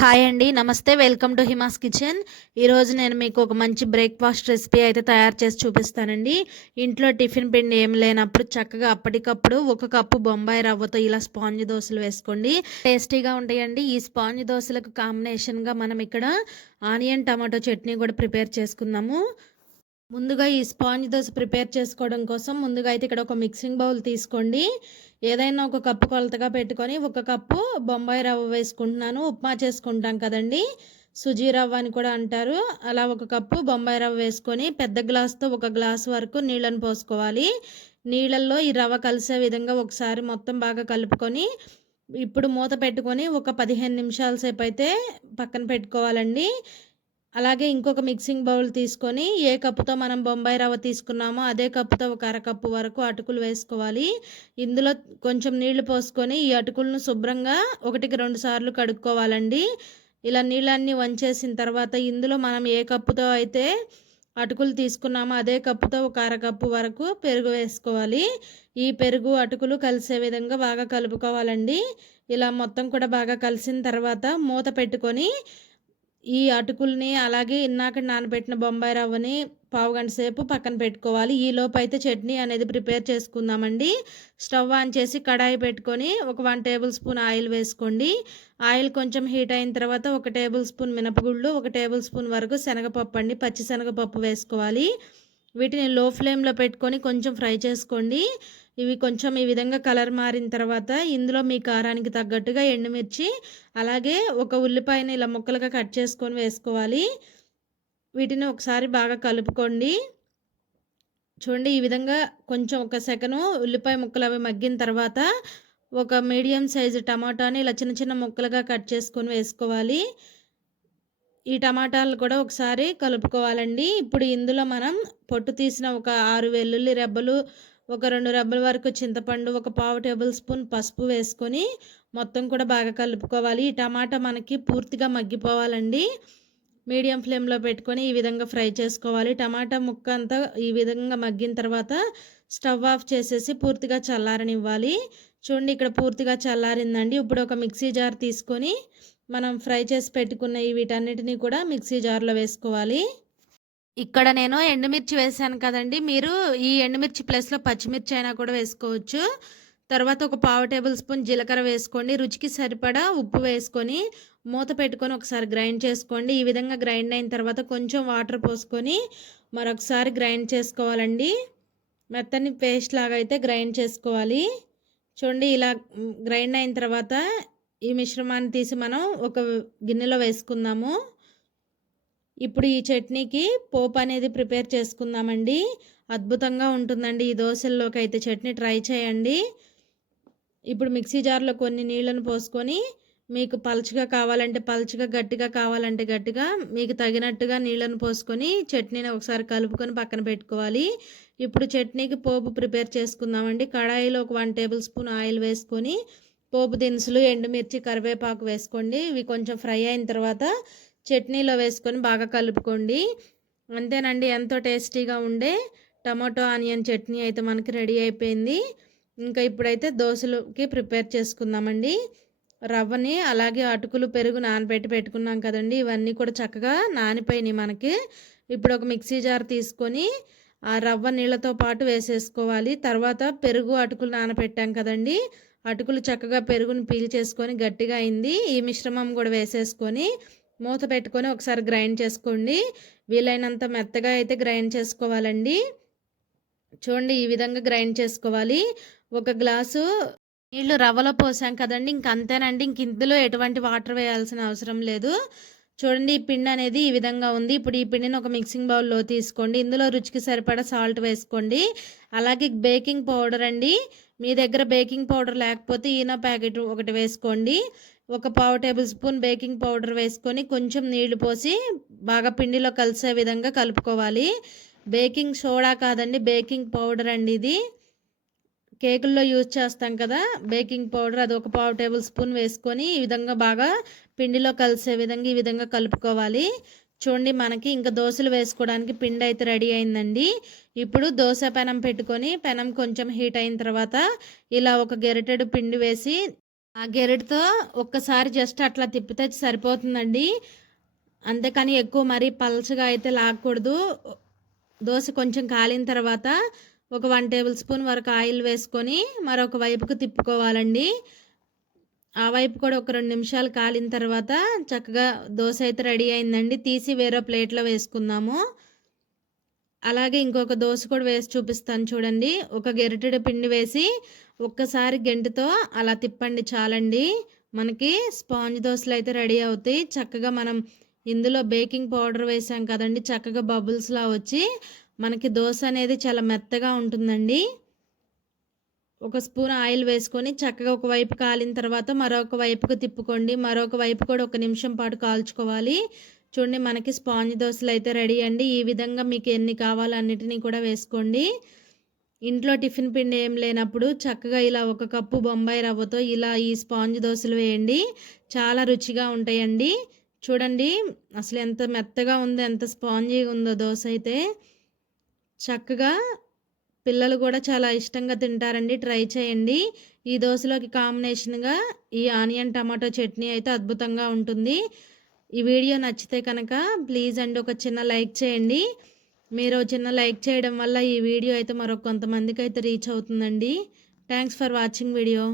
Hi అండి నమస్తే welcome to Hima's kitchen ఈరోజు నేను మీకు ఒక మంచి బ్రేక్ఫాస్ట్ రెసిపీ అయితే తయారు చేసి చూపిస్తానండి. ఇంట్లో టిఫిన్ పిండి ఏం లేనప్పుడు చక్కగా అప్పటికప్పుడు ఒక కప్పు బొంబాయి రవ్వతో ఇలా స్పాంజ్ దోశలు వేసుకోండి. టేస్టీగా ఉంటాయండి. ఈ స్పాంజ్ దోశలకు కాంబినేషన్గా మనం ఇక్కడ ఆనియన్ టమాటో చట్నీ కూడా ప్రిపేర్ చేసుకుందాము. ముందుగా ఈ స్పాంజ్ దోశ ప్రిపేర్ చేసుకోవడం కోసం ముందుగా అయితే ఇక్కడ ఒక మిక్సింగ్ బౌల్ తీసుకోండి. ఏదైనా ఒక కప్పు కొలతగా పెట్టుకొని ఒక కప్పు బొంబాయి రవ్వ వేసుకుంటున్నాను. ఉప్మా చేసుకుంటాం కదండి. సుజీ రవ్వ అని కూడా అంటారు. అలా ఒక కప్పు బొంబాయి రవ్వ వేసుకొని పెద్ద గ్లాస్తో ఒక గ్లాస్ వరకు నీళ్ళని పోసుకోవాలి. నీళ్ళల్లో ఈ రవ్వ కలిసే విధంగా ఒకసారి మొత్తం బాగా కలుపుకొని ఇప్పుడు మూత పెట్టుకొని ఒక పదిహేను నిమిషాల సేపు అయితే పక్కన పెట్టుకోవాలండి. అలాగే ఇంకొక మిక్సింగ్ బౌల్ తీసుకొని ఏ కప్పుతో మనం బొంబాయి రవ్వ తీసుకున్నామో అదే కప్పుతో ఒక అరకప్పు వరకు అటుకులు వేసుకోవాలి. ఇందులో కొంచెం నీళ్ళు పోసుకొని ఈ అటుకులను శుభ్రంగా ఒకటికి రెండు సార్లు కడుక్కోవాలండి. ఇలా నీళ్ళన్నీ వంచేసిన తర్వాత ఇందులో మనం ఏ కప్పుతో అయితే అటుకులు తీసుకున్నామో అదే కప్పుతో ఒక అరకప్పు వరకు పెరుగు వేసుకోవాలి. ఈ పెరుగు అటుకులు కలిసే విధంగా బాగా కలుపుకోవాలండి. ఇలా మొత్తం కూడా బాగా కలిసిన తర్వాత మూత పెట్టుకొని ఈ అటుకుల్ని అలాగే ఇందాక నానబెట్టిన బొంబాయి రవ్వని పావు గంట సేపు పక్కన పెట్టుకోవాలి. ఈ లోపు అయితే చట్నీ అనేది ప్రిపేర్ చేసుకుందామండి. స్టవ్ ఆన్ చేసి కడాయి పెట్టుకొని ఒక వన్ టేబుల్ స్పూన్ ఆయిల్ వేసుకోండి. ఆయిల్ కొంచెం హీట్ అయిన తర్వాత ఒక టేబుల్ స్పూన్ మినపగుళ్ళు ఒక టేబుల్ స్పూన్ వరకు శనగపప్పు అండి. పచ్చి శనగపప్పు వేసుకోవాలి. వీటిని లో ఫ్లేమ్లో పెట్టుకొని కొంచెం ఫ్రై చేసుకోండి. ఇవి కొంచెం ఈ విధంగా కలర్ మారిన తర్వాత ఇందులో మీ కారానికి తగ్గట్టుగా ఎండుమిర్చి అలాగే ఒక ఉల్లిపాయని ఇలా ముక్కలుగా కట్ చేసుకొని వేసుకోవాలి. వీటిని ఒకసారి బాగా కలుపుకోండి. చూడండి ఈ విధంగా కొంచెం ఒక సెకను ఉల్లిపాయ ముక్కలు అవి మగ్గిన తర్వాత ఒక మీడియం సైజు టమాటాని ఇలా చిన్న చిన్న ముక్కలుగా కట్ చేసుకొని వేసుకోవాలి. ఈ టమాటాలు కూడా ఒకసారి కలుపుకోవాలండి. ఇప్పుడు ఇందులో మనం పొట్టు తీసిన ఒక ఆరు వెల్లుల్లి రెబ్బలు ఒక రెండు రెబ్బల వరకు చింతపండు ఒక పావు టేబుల్ స్పూన్ పసుపు వేసుకొని మొత్తం కూడా బాగా కలుపుకోవాలి. ఈ టమాటా మనకి పూర్తిగా మగ్గిపోవాలండి. మీడియం ఫ్లేమ్లో పెట్టుకొని ఈ విధంగా ఫ్రై చేసుకోవాలి. టమాటా ముక్క అంతా ఈ విధంగా మగ్గిన తర్వాత స్టవ్ ఆఫ్ చేసేసి పూర్తిగా చల్లారనివ్వాలి. చూడండి ఇక్కడ పూర్తిగా చల్లారిందండి. ఇప్పుడు ఒక మిక్సీ జార్ తీసుకొని మనం ఫ్రై చేసి పెట్టుకున్న వీటన్నిటిని కూడా మిక్సీ జార్లో వేసుకోవాలి. ఇక్కడ నేను ఎండుమిర్చి వేసాను కదండి. మీరు ఈ ఎండుమిర్చి ప్లస్లో పచ్చిమిర్చి అయినా కూడా వేసుకోవచ్చు. తర్వాత ఒక పావు టేబుల్ స్పూన్ జీలకర్ర వేసుకోండి. రుచికి సరిపడా ఉప్పు వేసుకొని మూత పెట్టుకొని ఒకసారి గ్రైండ్ చేసుకోండి. ఈ విధంగా గ్రైండ్ అయిన తర్వాత కొంచెం వాటర్ పోసుకొని మరొకసారి గ్రైండ్ చేసుకోవాలండి. మెత్తని పేస్ట్ లాగా అయితే గ్రైండ్ చేసుకోవాలి. చూడండి ఇలా గ్రైండ్ అయిన తర్వాత ఈ మిశ్రమాన్ని తీసి మనం ఒక గిన్నెలో వేసుకుందాము. ఇప్పుడు ఈ చట్నీకి పోపు అనేది ప్రిపేర్ చేసుకుందామండి. అద్భుతంగా ఉంటుందండి ఈ దోశల్లోకి అయితే చట్నీ ట్రై చేయండి. ఇప్పుడు మిక్సీ జార్లో కొన్ని నీళ్ళను పోసుకొని మీకు పలుచగా కావాలంటే పలుచగా గట్టిగా కావాలంటే గట్టిగా మీకు తగినట్టుగా నీళ్ళను పోసుకొని చట్నీని ఒకసారి కలుపుకొని పక్కన పెట్టుకోవాలి. ఇప్పుడు చట్నీకి పోపు ప్రిపేర్ చేసుకుందామండి. కడాయిలో ఒక వన్ టేబుల్ స్పూన్ ఆయిల్ వేసుకొని పోపు దినుసులు ఎండుమిర్చి కరివేపాకు వేసుకోండి. ఇవి కొంచెం ఫ్రై అయిన తర్వాత చట్నీలో వేసుకొని బాగా కలుపుకోండి. అంతేనండి ఎంతో టేస్టీగా ఉండే టమాటో ఆనియన్ చట్నీ అయితే మనకి రెడీ అయిపోయింది. ఇంకా ఇప్పుడైతే దోశలకి ప్రిపేర్ చేసుకుందామండి. రవ్వని అలాగే అటుకులు పెరుగు నానబెట్టి పెట్టుకున్నాం కదండి. ఇవన్నీ కూడా చక్కగా నానిపోయినాయి మనకి. ఇప్పుడు ఒక మిక్సీ జార్ తీసుకొని ఆ రవ్వ నీళ్ళతో పాటు వేసేసుకోవాలి. తర్వాత పెరుగు అటుకులు నానబెట్టాం కదండి. అటుకులు చక్కగా పెరుగుని పీల్ చేసుకొని గట్టిగా అయింది. ఈ మిశ్రమం కూడా వేసేసుకొని మూత పెట్టుకొని ఒకసారి గ్రైండ్ చేసుకోండి. వీలైనంత మెత్తగా అయితే గ్రైండ్ చేసుకోవాలండి. చూడండి ఈ విధంగా గ్రైండ్ చేసుకోవాలి. ఒక గ్లాసు నీళ్ళు రవ్వలో పోసాం కదండి. ఇంక అంతేనండి. ఇంక ఇందులో ఎటువంటి వాటర్ వేయాల్సిన అవసరం లేదు. చూడండి ఈ పిండి అనేది ఈ విధంగా ఉంది. ఇప్పుడు ఈ పిండిని ఒక మిక్సింగ్ బౌల్లో తీసుకోండి. ఇందులో రుచికి సరిపడా సాల్ట్ వేసుకోండి. అలాగే బేకింగ్ పౌడర్ అండి. మీ దగ్గర బేకింగ్ పౌడర్ లేకపోతే ఈనో ప్యాకెట్ ఒకటి వేసుకోండి. ఒక పావు టేబుల్ స్పూన్ బేకింగ్ పౌడర్ వేసుకొని కొంచెం నీళ్ళు పోసి బాగా పిండిలో కలిసే విధంగా కలుపుకోవాలి. బేకింగ్ సోడా కాదండి బేకింగ్ పౌడర్ అండి ఇది. కేకుల్లో యూజ్ చేస్తాం కదా బేకింగ్ పౌడర్ అది ఒక పావు టేబుల్ స్పూన్ వేసుకొని ఈ విధంగా బాగా పిండిలో కలిసే విధంగా ఈ విధంగా కలుపుకోవాలి. చూడండి మనకి ఇంకా దోశలు వేసుకోవడానికి పిండి అయితే రెడీ అయిందండి. ఇప్పుడు దోశ పెనం పెట్టుకొని పెనం కొంచెం హీట్ అయిన తర్వాత ఇలా ఒక గెరటెడు పిండి వేసి ఆ గెరటితో ఒక్కసారి జస్ట్ అట్లా తిప్పితే సరిపోతుందండి. అంతేకాని ఎక్కువ మరీ పల్చగా అయితే లాగకూడదు. దోశ కొంచెం కాలిన తర్వాత ఒక వన్ టేబుల్ స్పూన్ వరకు ఆయిల్ వేసుకొని మరొక వైపుకు తిప్పుకోవాలండి. ఆ వైపు కూడా ఒక రెండు నిమిషాలు కాలిన తర్వాత చక్కగా దోశ అయితే రెడీ అయిందండి. తీసి వేరే ప్లేట్లో వేసుకుందాము. అలాగే ఇంకొక దోశ కూడా వేసి చూపిస్తాను చూడండి. ఒక గెరిటెడు పిండి వేసి ఒక్కసారి గెంటుతో అలా తిప్పండి చాలండి. మనకి స్పాంజ్ దోశలు అయితే రెడీ అవుతాయి. చక్కగా మనం ఇందులో బేకింగ్ పౌడర్ వేసాం కదండి. చక్కగా బబుల్స్లా వచ్చి మనకి దోశ అనేది చాలా మెత్తగా ఉంటుందండి. ఒక స్పూన్ ఆయిల్ వేసుకొని చక్కగా ఒక వైపు కాలిన తర్వాత మరొక వైపుకు తిప్పుకోండి. మరొక వైపు కూడా ఒక నిమిషం పాటు కాల్చుకోవాలి. చూడండి మనకి స్పాంజ్ దోశలు అయితే రెడీ అండి. ఈ విధంగా మీకు ఎన్ని కావాలో అన్నిటినీ కూడా వేసుకోండి. ఇంట్లో టిఫిన్ పిండి ఏం లేనప్పుడు చక్కగా ఇలా ఒక కప్పు బొంబాయి రవ్వతో ఇలా ఈ స్పాంజ్ దోశలు వేయండి. చాలా రుచిగా ఉంటాయండి. చూడండి అసలు ఎంత మెత్తగా ఉందో ఎంత స్పాంజీగా ఉందో దోశ అయితే. చక్కగా పిల్లలు కూడా చాలా ఇష్టంగా తింటారండి. ట్రై చేయండి. ఈ దోశలోకి కాంబినేషన్గా ఈ ఆనియన్ టమాటో చట్నీ అయితే అద్భుతంగా ఉంటుంది. ఈ వీడియో నచ్చితే కనుక ప్లీజ్ అండి ఒక చిన్న లైక్ చేయండి. మీరు చిన్న లైక్ చేయడం వల్ల ఈ వీడియో అయితే మరొక కొంతమందికి అయితే రీచ్ అవుతుందండి. Thanks for watching video.